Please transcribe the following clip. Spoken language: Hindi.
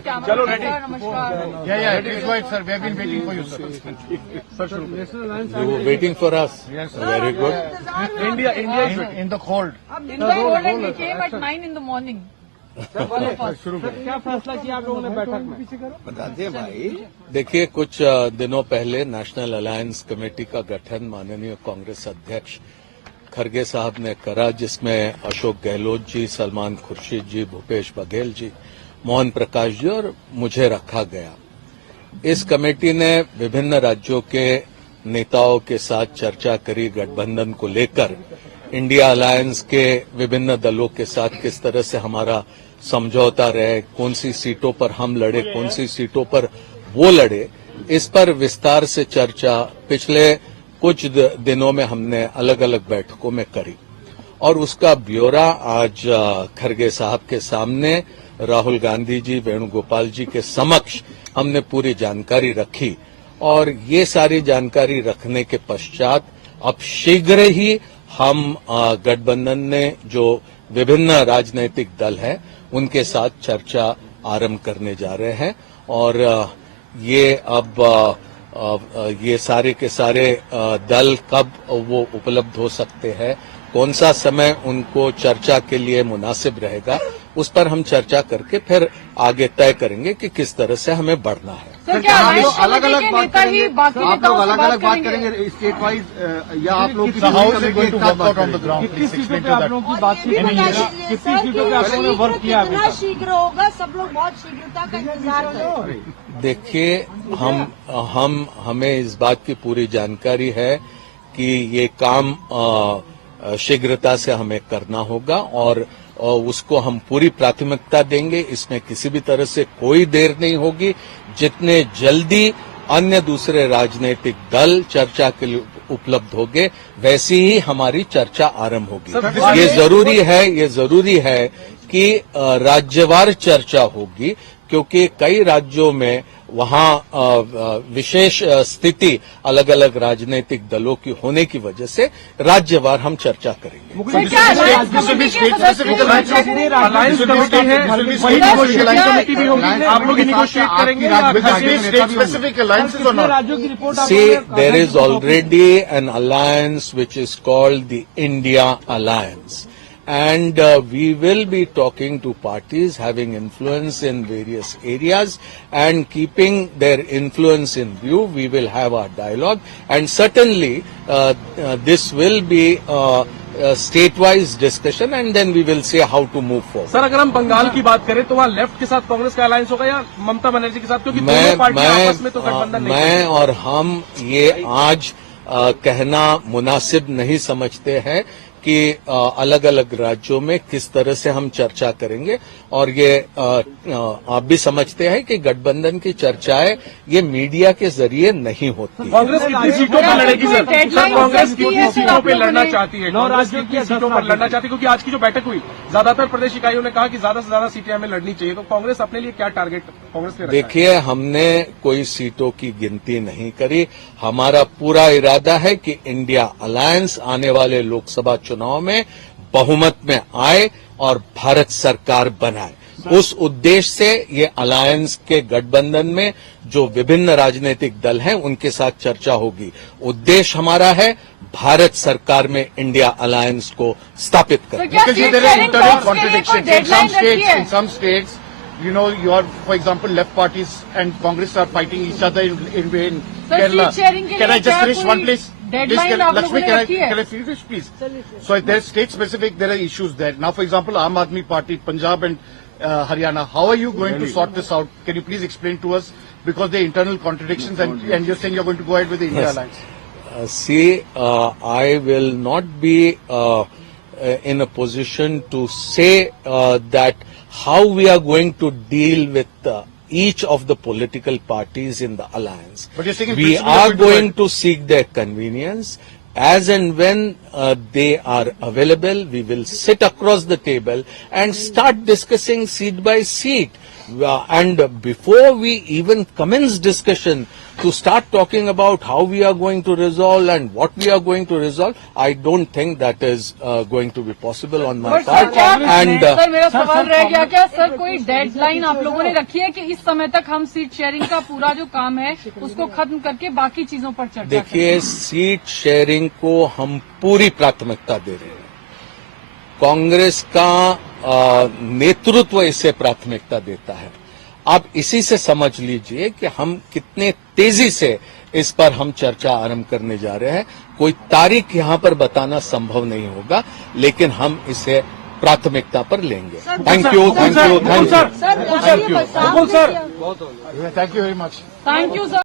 चलो ready. Yeah, please go ahead, sir. We have been waiting for you, sir. You were waiting for us. Yes, sir. Very good. India In the cold. In the cold and we came at 9 in the morning. क्या फैसला किया आप लोगों ने बैठक में? बताते हैं भाई। देखिए, कुछ दिनों पहले नेशनल अलायंस कमेटी का गठन माननीय कांग्रेस अध्यक्ष खरगे साहब ने करा, जिसमें अशोक गहलोत जी, सलमान खुर्शीद जी, भूपेश बघेल जी, मोहन प्रकाश जी और मुझे रखा गया। इस कमेटी ने विभिन्न राज्यों के नेताओं के साथ चर्चा करी गठबंधन को लेकर, इंडिया अलायंस के विभिन्न दलों के साथ किस तरह से हमारा समझौता रहे, कौन सी सीटों पर हम लड़े, कौन सी सीटों पर वो लड़े, इस पर विस्तार से चर्चा पिछले कुछ दिनों में हमने अलग अलग बैठकों में करी और उसका ब्यौरा आज खरगे साहब के सामने राहुल गांधी जी, वेणुगोपाल जी के समक्ष हमने पूरी जानकारी रखी। और ये सारी जानकारी रखने के पश्चात अब शीघ्र ही हम गठबंधन ने जो विभिन्न राजनीतिक दल हैं उनके साथ चर्चा आरंभ करने जा रहे हैं और ये अब ये सारे के सारे दल कब वो उपलब्ध हो सकते हैं, कौन सा समय उनको चर्चा के लिए मुनासिब रहेगा, उस पर हम चर्चा करके फिर आगे तय करेंगे कि किस तरह से हमें बढ़ना है। सर, क्या अलग अलग बात करेंगे? आप लोग अलग अलग बात करेंगे स्टेट वाइज या आप लोग कितनी सीटों पे आप लोगों की बातचीत कितनी सीटों पे आप लोगों ने वर्क किया? कितना शीघ्र होगा, सब लोग बहुत शीघ्रता का इंतजार कर रहे हैं। देखिए, हमें इस बात की पूरी जानकारी है कि ये काम शीघ्रता से हमें करना होगा और उसको हम पूरी प्राथमिकता देंगे। इसमें किसी भी तरह से कोई देर नहीं होगी। जितने जल्दी अन्य दूसरे राजनीतिक दल चर्चा के लिए उपलब्ध होंगे, वैसी ही हमारी चर्चा आरंभ होगी। ये जरूरी है कि राज्यवार चर्चा होगी, क्योंकि कई राज्यों में वहां विशेष स्थिति अलग अलग राजनीतिक दलों की होने की वजह से राज्यवार हम चर्चा करेंगे। अलायंस कमेटी है, वही नेगोशिएशन कमेटी भी होगी, आप लोग नेगोशिएट करेंगे? राज्यों की report See, there is already an alliance which is called the India Alliance. And we will be talking to parties having influence in various areas, and keeping their influence in view, we will have our dialogue, and certainly this will be state-wise discussion, and then we will see how to move forward. Sir, अगर हम बंगाल की बात करें तो वहाँ लेफ्ट के साथ कांग्रेस का अलायंस होगा या ममता बनर्जी के साथ, क्योंकि दोनों पार्टियां आपस में तो गठबंधन नहीं। मैं और हम ये आज कहना मुनासिब नहीं समझते हैं कि अलग अलग राज्यों में किस तरह से हम चर्चा करेंगे, और ये आप भी समझते हैं कि गठबंधन की चर्चाएं ये मीडिया के जरिए नहीं होती। कांग्रेस कितनी सीटों पर लड़ेगी सर? कांग्रेस कितनी सीटों पर लड़ना चाहती है? 9 राज्यों की सीटों पर लड़ना चाहती है, क्योंकि आज की जो बैठक हुई ज्यादातर प्रदेश इकाइयों ने कहा कि ज्यादा से ज्यादा सीटें हमें लड़नी चाहिए। तो कांग्रेस अपने लिए क्या टारगेट कांग्रेस ने रखा है? देखिए, हमने कोई सीटों की गिनती नहीं करी। हमारा पूरा इरादा है कि इंडिया अलायंस आने वाले लोकसभा चुनाव में बहुमत में आए और भारत सरकार बनाए। उस उद्देश्य से ये अलायंस के गठबंधन में जो विभिन्न राजनीतिक दल हैं उनके साथ चर्चा होगी। उद्देश्य हमारा है भारत सरकार में इंडिया अलायंस को स्थापित करना। You know, you are, for example, left parties and Congress are fighting each other in Kerala. Can I just finish one place? Lakshmi, can I finish, please? So there's state specific, there are issues there. Now, for example, Aam Aadmi Party, Punjab and Haryana, how are you going to sort this out? Can you please explain to us? Because there are internal contradictions and you're saying you're going to go ahead with the India Alliance. I will not be in a position to say that how we are going to deal with each of the political parties in the alliance. But you're saying we are going to seek their convenience. As and when they are available, we will sit across the table and start discussing seat by seat. and before we even commence discussion to start talking about how we are going to resolve and what we are going to resolve, I don't think that is going to be possible on my part. And sir मेरा सवाल रह गया क्या सर, कोई डेडलाइन आप लोगों ने रखी है कि इस समय तक हम सीट शेयरिंग का पूरा जो काम है उसको खत्म करके बाकी चीजों पर चर्चा करें? देखिए, सीट शेयरिंग को हम पूरी प्राथमिकता दे रहे हैं। कांग्रेस का नेतृत्व इसे प्राथमिकता देता है। आप इसी से समझ लीजिए कि हम कितने तेजी से इस पर हम चर्चा आरंभ करने जा रहे हैं। कोई तारीख यहां पर बताना संभव नहीं होगा, लेकिन हम इसे प्राथमिकता पर लेंगे। Thank you, thank you, thank you, sir Thank you very much. Thank you sir.